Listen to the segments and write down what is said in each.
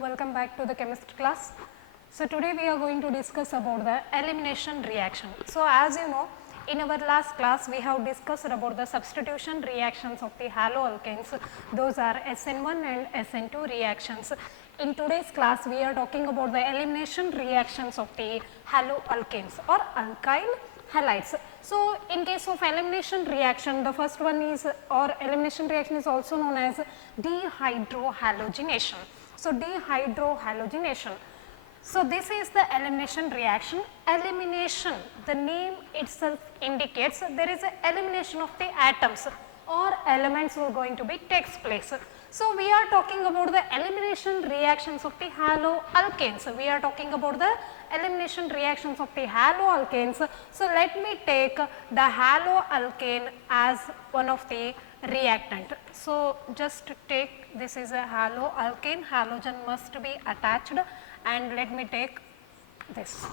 Welcome back to the chemistry class. So today we are going to discuss about the elimination reaction. So as you know, in our last class we have discussed about the substitution reactions of the haloalkanes. Those are SN1 and SN2 reactions. In today's class we are talking about the elimination reactions of the haloalkanes or alkyl halides. So in case of elimination reaction, the first one is, or elimination reaction is also known as dehydrohalogenation. So dehydrohalogenation. So this is the elimination reaction. Elimination, the name itself indicates there is an elimination of the atoms or elements will going to be takes place. So we are talking about the elimination reactions of the haloalkanes. We are talking about the elimination reactions of the haloalkanes. So let me take the haloalkane as one of the reactant. So just take, this is a haloalkane, halogen must be attached, and let me take this.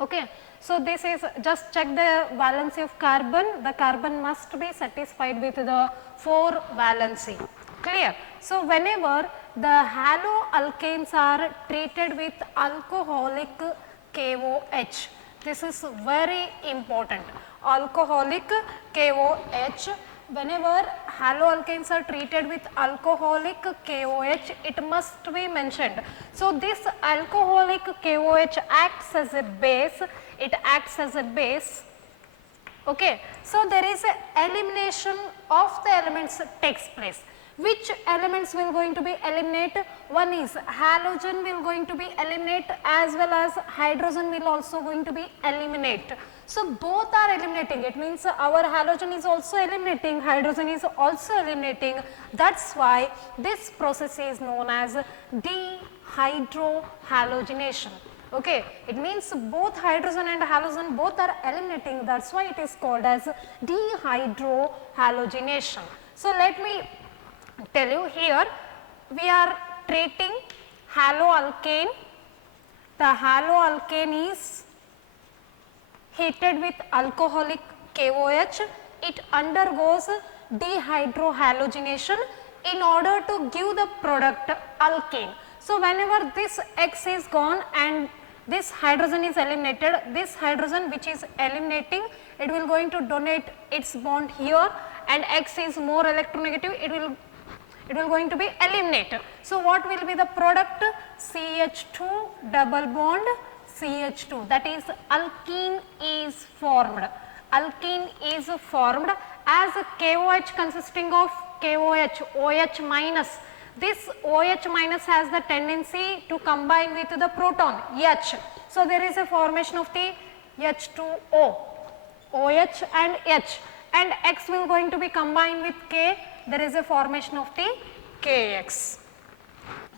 Okay. So this is, just check the valency of carbon. The carbon must be satisfied with the 4 valency. Clear? So whenever the haloalkanes are treated with alcoholic KOH, this is very important. Alcoholic KOH, whenever haloalkanes are treated with alcoholic KOH, it must be mentioned. So this alcoholic KOH acts as a base, it acts as a base. Okay. So there is a elimination of the elements takes place. Which elements will going to be eliminated? One is halogen will going to be eliminated, as well as hydrogen will also going to be eliminated. So both are eliminating, it means our halogen is also eliminating, hydrogen is also eliminating. That's why this process is known as dehydrohalogenation. Okay. It means both hydrogen and halogen both are eliminating, that's why it is called as dehydrohalogenation. So let me tell you, here we are treating haloalkane. The haloalkane is heated with alcoholic KOH. It undergoes dehydrohalogenation in order to give the product alkane. So whenever this X is gone and this hydrogen is eliminated, this hydrogen which is eliminating, it will going to donate its bond here, and X is more electronegative, it will going to be eliminated. So what will be the product? CH2 double bond CH2, that is alkene is formed. Alkene is formed as a KOH consisting of KOH, OH minus. This OH minus has the tendency to combine with the proton H. So there is a formation of the H2O, OH and H, and X will going to be combined with K. There is a formation of the KX.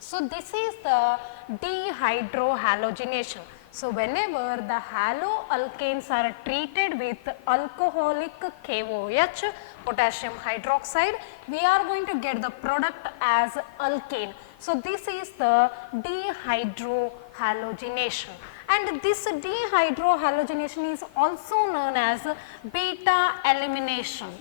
So this is the dehydrohalogenation. So whenever the haloalkanes are treated with alcoholic KOH, potassium hydroxide, we are going to get the product as alkane. So this is the dehydrohalogenation. And this dehydrohalogenation is also known as beta elimination.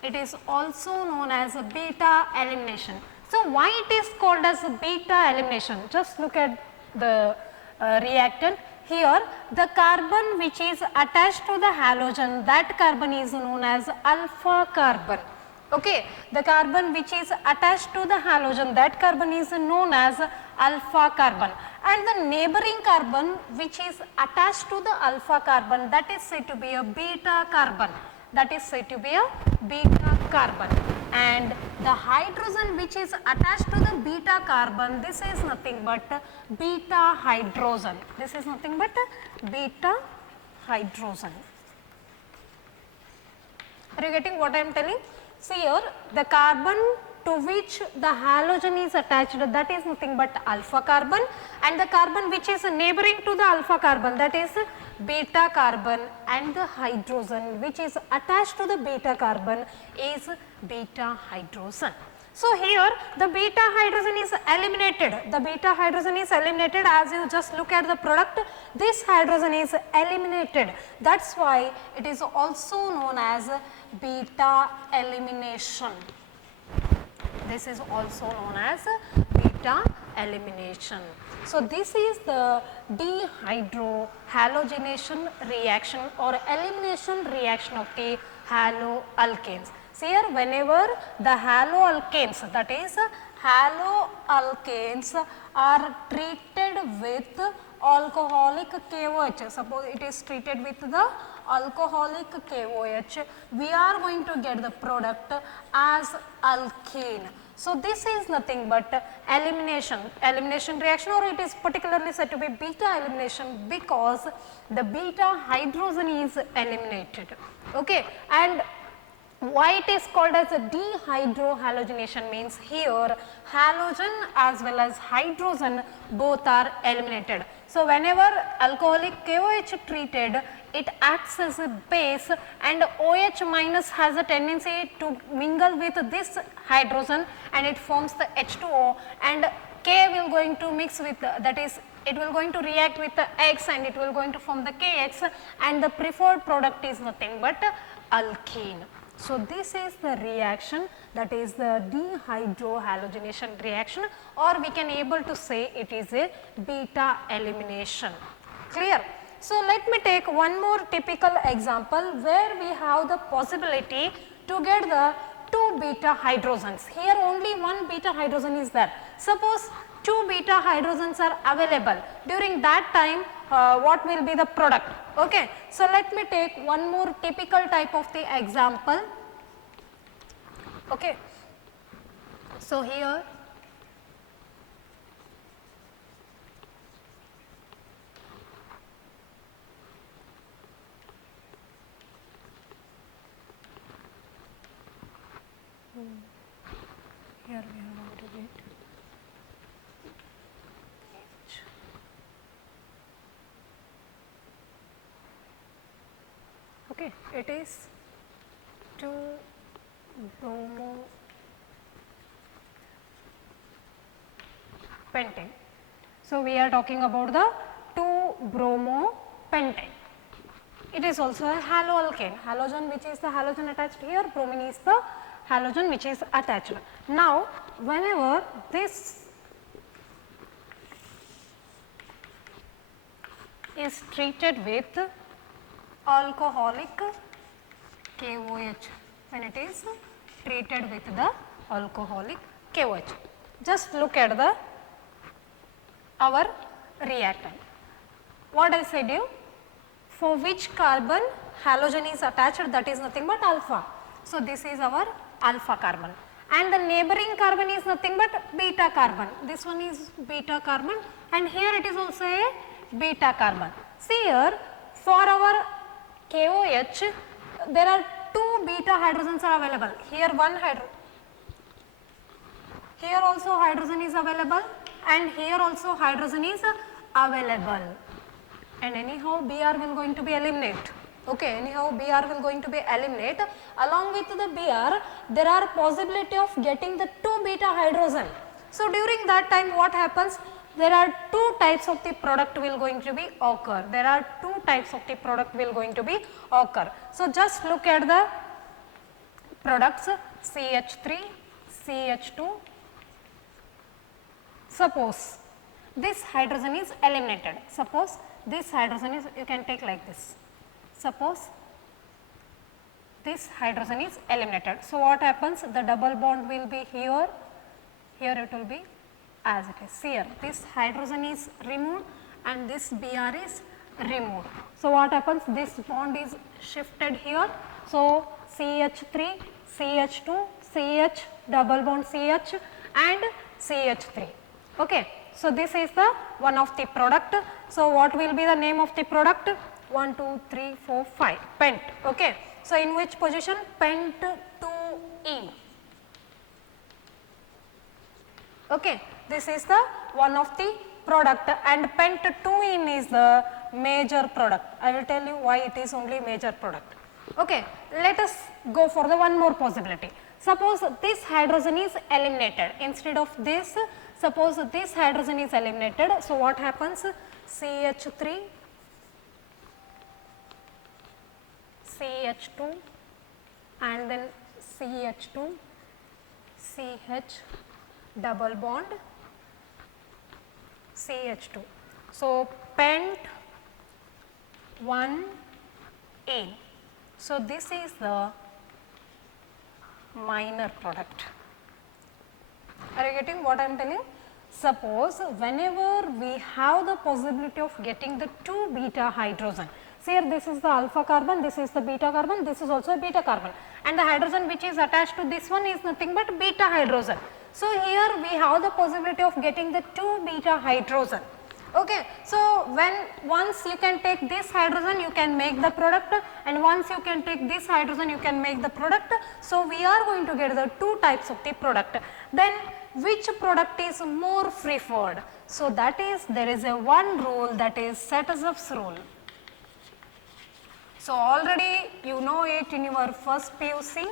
It is also known as beta elimination. So why it is called as beta elimination? Just look at the reactant. Here the carbon which is attached to the halogen, that carbon is known as alpha carbon. Okay. The carbon which is attached to the halogen, that carbon is known as alpha carbon, and the neighboring carbon which is attached to the alpha carbon, that is said to be a beta carbon. That is said to be a beta carbon, and the hydrogen which is attached to the beta carbon, this is nothing but beta hydrogen. This is nothing but beta hydrogen. Are you getting what I am telling? See here, the carbon to which the halogen is attached, that is nothing but alpha carbon, and the carbon which is neighboring to the alpha carbon, that is beta carbon, and the hydrogen which is attached to the beta carbon is beta hydrogen. So here the beta hydrogen is eliminated, the beta hydrogen is eliminated, as you just look at the product, this hydrogen is eliminated. That is why it is also known as beta elimination. This is also known as beta elimination. So, this is the dehydrohalogenation reaction or elimination reaction of the haloalkanes. So, here whenever the haloalkanes, that is haloalkanes are treated with alcoholic KOH, suppose it is treated with the alcoholic KOH, we are going to get the product as alkene. So, this is nothing but elimination reaction, or it is particularly said to be beta elimination because the beta hydrogen is eliminated. Okay. And why it is called as a dehydrohalogenation means here halogen as well as hydrogen both are eliminated. So, whenever alcoholic KOH treated, it acts as a base and OH minus has a tendency to mingle with this hydrogen and it forms the H2O, and K will going to mix with that is it will going to react with the X and it will going to form the KX, and the preferred product is nothing but alkene. So, this is the reaction, that is the dehydrohalogenation reaction, or we can able to say it is a beta elimination. Clear? So, let me take one more typical example where we have the possibility to get the 2 beta hydrogens. Here only one beta hydrogen is there. Suppose 2 beta hydrogens are available. During that time, what will be the product? Okay. So, let me take one more typical type of the example. Okay. So, here we are going to get H. Okay, it is 2 bromo pentane. So, we are talking about the 2 bromo pentane. It is also a haloalkane, halogen which is the halogen attached here, bromine is the halogen which is attached. Now, whenever this is treated with alcoholic KOH, when it is treated with the alcoholic KOH, just look at the our reactant. What I said you, for which carbon halogen is attached, that is nothing but alpha. So, this is our alpha carbon, and the neighboring carbon is nothing but beta carbon. This one is beta carbon, and here it is also a beta carbon. See here, for our KOH, there are 2 beta hydrogens are available. Here one hydrogen, here also hydrogen is available, and here also hydrogen is available, and anyhow Br will going to be eliminated. Okay, anyhow Br will going to be eliminated. Along with the Br, there are possibility of getting the 2 beta hydrogen. So, during that time what happens? There are 2 types of the product will going to be occur. There are 2 types of the product will going to be occur. So, just look at the products CH3, CH2. Suppose this hydrogen is eliminated. Suppose this hydrogen is, you can take like this. Suppose this hydrogen is eliminated. So, what happens? The double bond will be here, here it will be as it is. Here this hydrogen is removed and this Br is removed. So, what happens? This bond is shifted here. So, CH3, CH2, CH, double bond CH and CH3. Okay. So, this is the one of the product. So, what will be the name of the product? 1, 2, 3, 4, 5, pent. Okay. So, in which position? Pent 2ene. Okay. This is the one of the product, and pent 2ene is the major product. I will tell you why it is only major product. Okay. Let us go for the one more possibility. Suppose this hydrogen is eliminated. Instead of this, suppose this hydrogen is eliminated. So, what happens? CH3, CH2 and then CH2, CH double bond CH2. So, pent 1 ene. So, this is the minor product. Are you getting what I am telling? Suppose whenever we have the possibility of getting the 2 beta hydrogen, see here this is the alpha carbon, this is the beta carbon, this is also a beta carbon, and the hydrogen which is attached to this one is nothing but beta hydrogen. So, here we have the possibility of getting the 2 beta hydrogen. Okay. So, once you can take this hydrogen you can make the product, and once you can take this hydrogen you can make the product. So, we are going to get the 2 types of the product. Then which product is more preferred? So, that is there is a one rule, that is Satyshev's rule. So, already you know it in your first PUC.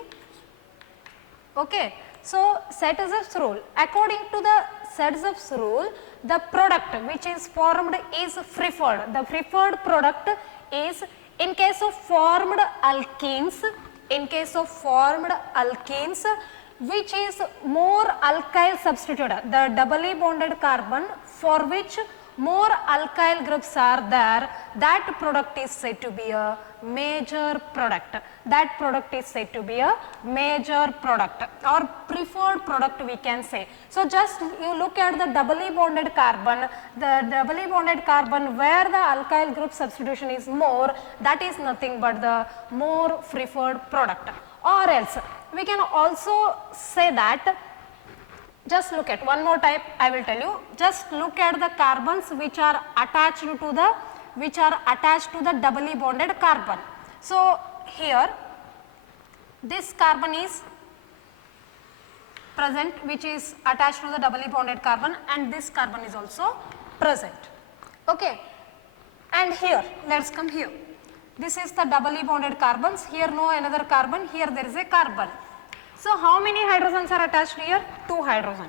Okay. So, Satyshev's rule, according to the Satyshev's rule, the product which is formed is preferred. The preferred product is in case of formed alkenes, which is more alkyl substitute, the doubly bonded carbon for which more alkyl groups are there, that product is said to be a major product. That product is said to be a major product or preferred product we can say. So, just you look at the doubly bonded carbon, where the alkyl group substitution is more, that is nothing but the more preferred product. Or else we can also say that, just look at one more type I will tell you, just look at the carbons which are attached to the doubly bonded carbon. So, here this carbon is present which is attached to the doubly bonded carbon, and this carbon is also present. Okay. And here let us come here, this is the doubly bonded carbons, here no another carbon, here there is a carbon. So, how many hydrogens are attached here? 2 hydrogens.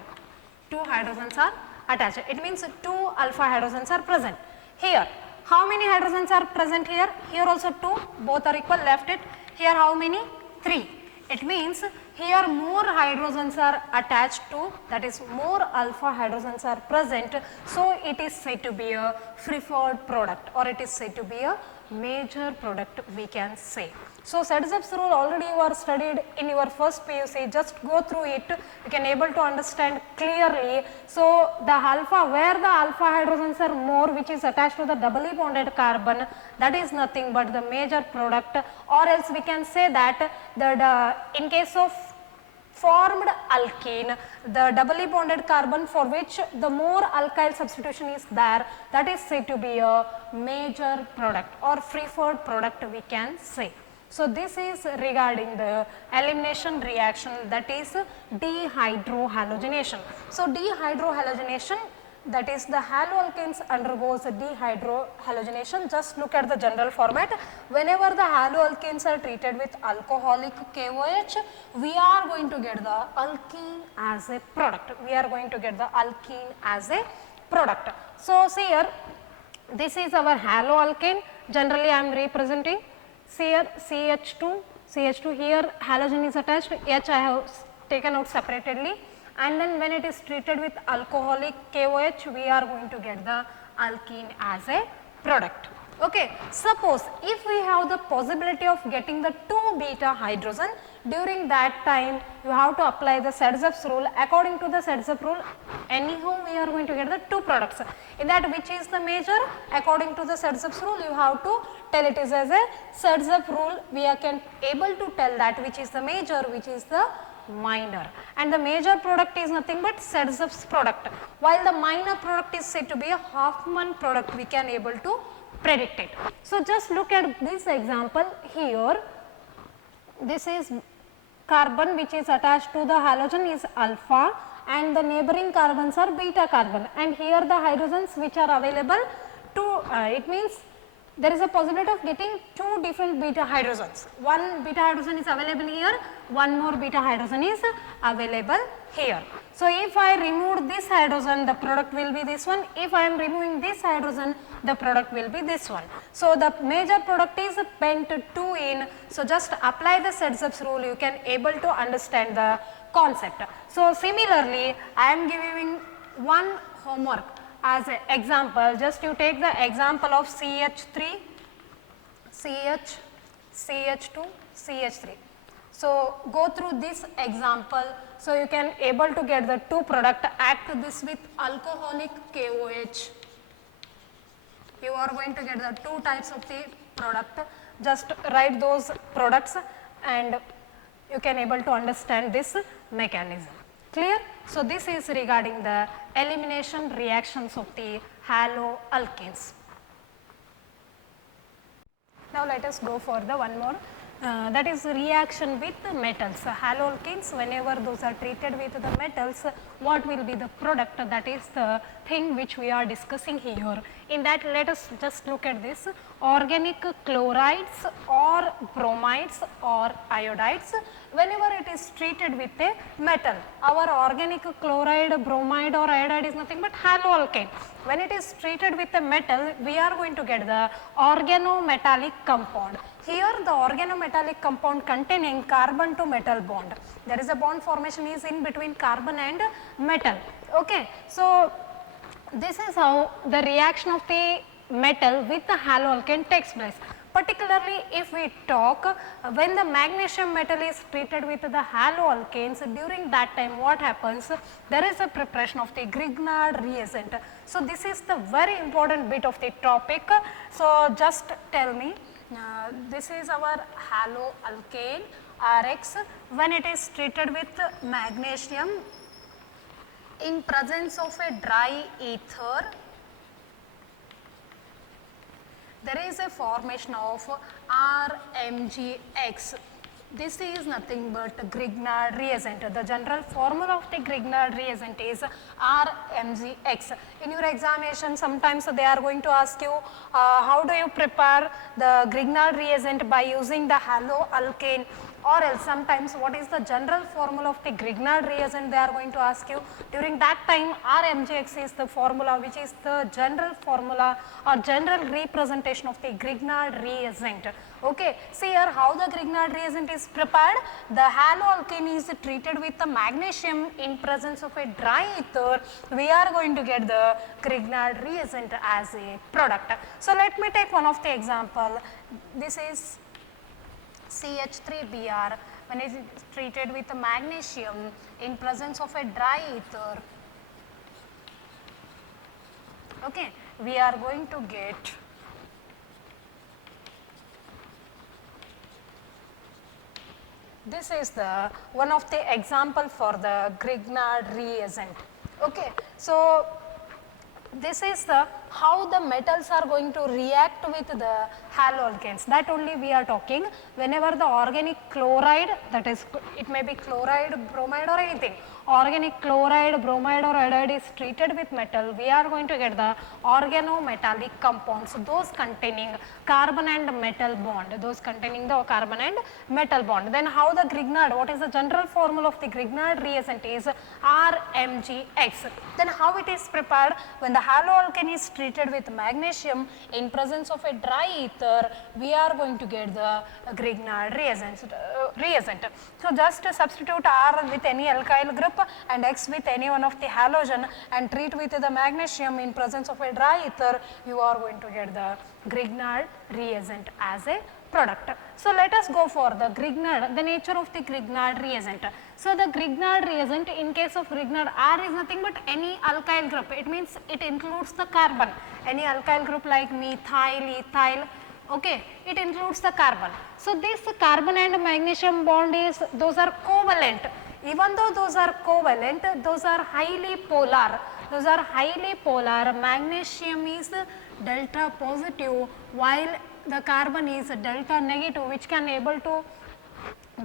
2 hydrogens are attached. It means 2 alpha hydrogens are present. Here, how many hydrogens are present here? Here also 2, both are equal, left it. Here how many? 3. It means here more hydrogens are attached to, that is more alpha hydrogens are present. So, it is said to be a preferred product, or it is said to be a major product we can say. So, Satyshev's rule already you are studied in your first PUC, just go through it, you can able to understand clearly. So, the alpha, where the alpha hydrogens are more which is attached to the doubly bonded carbon, that is nothing but the major product, or else we can say that in case of formed alkene, the doubly bonded carbon for which the more alkyl substitution is there, that is said to be a major product or preferred product we can say. So, this is regarding the elimination reaction, that is dehydrohalogenation. So, dehydrohalogenation, that is the haloalkanes undergoes dehydrohalogenation. Just look at the general format. Whenever the haloalkanes are treated with alcoholic KOH, we are going to get the alkene as a product. So, see here, this is our haloalkane, generally I am representing. See here CH2 here halogen is attached, H I have taken out separately, and then when it is treated with alcoholic KOH, we are going to get the alkene as a product. Okay. Suppose if we have the possibility of getting the 2 beta hydrogen, during that time you have to apply the Satyshev's rule. According to the Satyshev's rule, anyhow we are going to get the 2 products. In that, which is the major? According to the Satyshev's rule, you have to tell it is as a Satyshev's rule. We can able to tell that which is the major, which is the minor, and the major product is nothing but Satyshev's product, while the minor product is said to be a Hoffman product. We can able to predict it. So, just look at this example here. This is carbon which is attached to the halogen is alpha, and the neighboring carbons are beta carbon, and here the hydrogens which are available to it means there is a possibility of getting 2 different beta hydrogens. One beta hydrogen is available here, one more beta hydrogen is available here. So, if I remove this hydrogen, the product will be this one. If I am removing this hydrogen, the product will be this one. So, the major product is pent 2 ene. So, just apply the Satyshev's rule, you can able to understand the concept. So similarly, I am giving one homework as an example. Just you take the example of CH3, CH, CH2, CH3. So go through this example, so you can able to get the two product. Act this with alcoholic KOH. You are going to get the two types of the product. Just write those products and you can able to understand this mechanism. Clear? So this is regarding the elimination reactions of the haloalkanes. Now let us go for the one more. That is reaction with metals. Haloalkanes, whenever those are treated with the metals, what will be the product? That is the thing which we are discussing here. In that, let us just look at this. Organic chlorides or bromides or iodides, whenever it is treated with a metal, our organic chloride, bromide or iodide is nothing but haloalkane. When it is treated with a metal, we are going to get the organometallic compound. Here the organometallic compound containing carbon to metal bond. There is a bond formation is in between carbon and metal. Okay. So this is how the reaction of the metal with the haloalkane takes place. Particularly if we talk when the magnesium metal is treated with the haloalkanes, during that time what happens? There is a preparation of the Grignard reagent. So this is the very important bit of the topic. So just tell me, this is our haloalkane Rx. When it is treated with magnesium in presence of a dry ether, there is a formation of RMgX. This is nothing but Grignard reagent. The general formula of the Grignard reagent is RMgX. In your examination, sometimes they are going to ask you how do you prepare the Grignard reagent by using the haloalkane, or else sometimes what is the general formula of the Grignard reagent they are going to ask you. During that time, RMgX is the formula which is the general formula or general representation of the Grignard reagent. Okay. See here how the Grignard reagent is prepared. The haloalkane is treated with the magnesium in presence of a dry ether. We are going to get the Grignard reagent as a product. So let me take one of the example. This is CH3Br. When it is treated with magnesium in presence of a dry ether, okay, we are going to get this is the one of the example for the Grignard reagent. Okay. So this is the how the metals are going to react with the haloalkanes. That only we are talking. Whenever the organic chloride, that is it may be chloride, bromide or anything, organic chloride, bromide or iodide is treated with metal, we are going to get the organometallic compounds, those containing carbon and metal bond, those containing the carbon and metal bond. Then how the Grignard, what is the general formula of the Grignard reagent is RMgX. Then how it is prepared? When the haloalkane is treated with magnesium in presence of a dry ether, we are going to get the Grignard reagent. So just substitute R with any alkyl group and X with any one of the halogen and treat with the magnesium in presence of a dry ether, you are going to get the Grignard reagent as a product. So let us go for the Grignard, the nature of the Grignard reagent. So the Grignard reagent, in case of Grignard, R is nothing but any alkyl group. It means it includes the carbon. Any alkyl group like methyl, ethyl, okay, it includes the carbon. So this carbon and magnesium bond is, those are covalent. Even though those are covalent, those are highly polar. Those are highly polar. Magnesium is delta positive while the carbon is delta negative, which can able to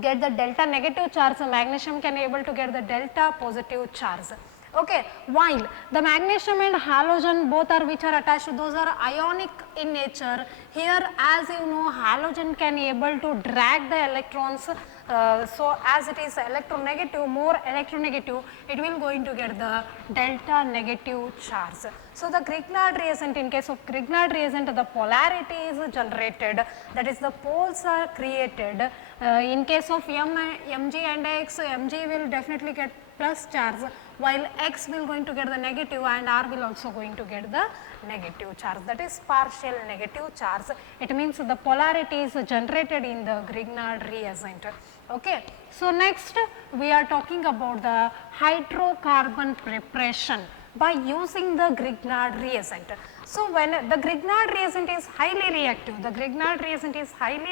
get the delta negative charge. So magnesium can able to get the delta positive charge. Okay, while the magnesium and halogen both are which are attached, those are ionic in nature. Here, as you know, halogen can able to drag the electrons So as it is electronegative, more electronegative, it will going to get the delta negative charge. So the Grignard reagent, in case of Grignard reagent, the polarity is generated, that is the poles are created. In case of Mg and X, Mg will definitely get plus charge, while X will going to get the negative and R will also going to get the negative charge, that is partial negative charge. It means the polarity is generated in the Grignard reagent. Okay. So next we are talking about the hydrocarbon preparation by using the Grignard reagent. So when the Grignard reagent is highly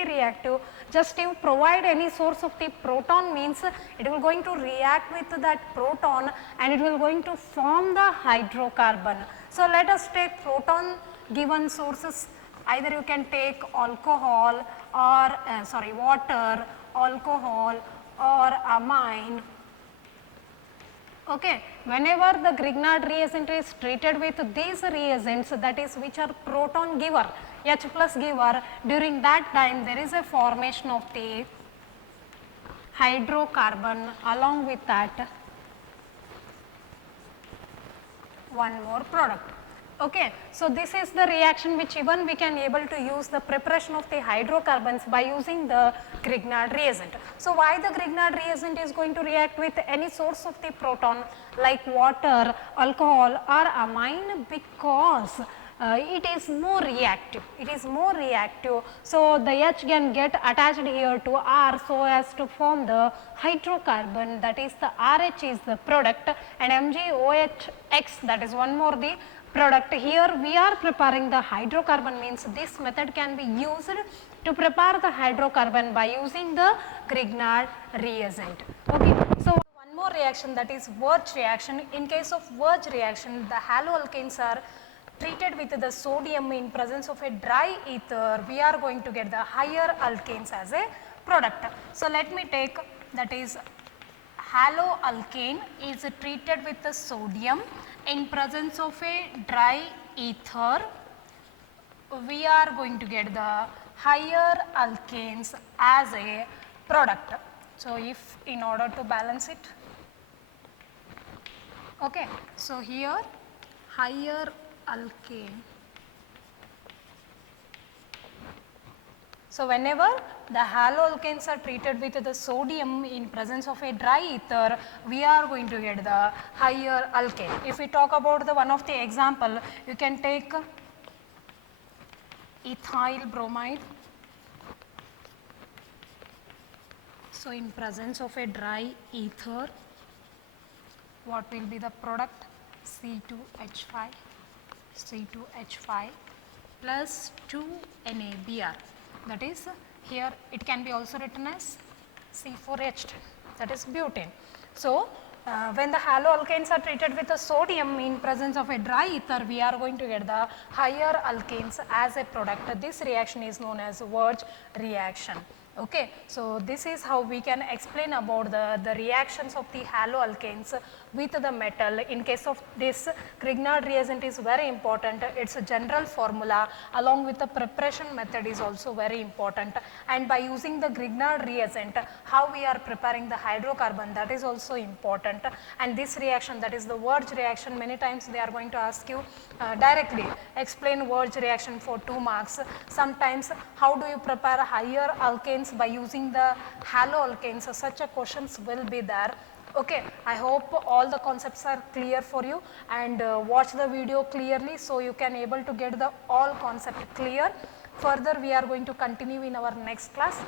reactive, just you provide any source of the proton, means it will going to react with that proton and it will going to form the hydrocarbon. So let us take proton given sources, either you can take alcohol or water, alcohol or amine. Okay. Whenever the Grignard reagent is treated with these reagents, that is which are proton giver, H plus giver, during that time there is a formation of the hydrocarbon, along with that one more product. Okay. So this is the reaction which even we can able to use the preparation of the hydrocarbons by using the Grignard reagent. So why the Grignard reagent is going to react with any source of the proton like water, alcohol or amine? Because it is more reactive. So the H can get attached here to R so as to form the hydrocarbon, that is the RH is the product and MgOH that is one more the product. Here we are preparing the hydrocarbon, means this method can be used to prepare the hydrocarbon by using the Grignard reagent. Okay. So one more reaction, that is Wurtz reaction. In case of Wurtz reaction, the haloalkanes are treated with the sodium in presence of a dry ether. We are going to get the higher alkanes as a product. So let me take, that is haloalkane is treated with the sodium in presence of a dry ether. We are going to get the higher alkanes as a product. So if in order to balance it, okay. So here higher alkane. So whenever the haloalkanes are treated with the sodium in presence of a dry ether, we are going to get the higher alkane. If we talk about the one of the example, you can take ethyl bromide. So in presence of a dry ether, what will be the product? C2H5 plus 2NaBr, that is here it can be also written as C4H10, that is butane. So when the haloalkanes are treated with the sodium in presence of a dry ether, we are going to get the higher alkanes as a product. This reaction is known as Wurtz reaction. Okay. So this is how we can explain about the reactions of the haloalkanes with the metal. In case of this, Grignard reagent is very important. Its a general formula along with the preparation method is also very important, and by using the Grignard reagent, how we are preparing the hydrocarbon, that is also important. And this reaction, that is the Wurtz reaction, many times they are going to ask you directly explain Wurtz reaction for 2 marks. Sometimes how do you prepare higher alkanes by using the haloalkanes, such a questions will be there. Okay. I hope all the concepts are clear for you, and watch the video clearly so you can able to get the all concept clear. Further we are going to continue in our next class.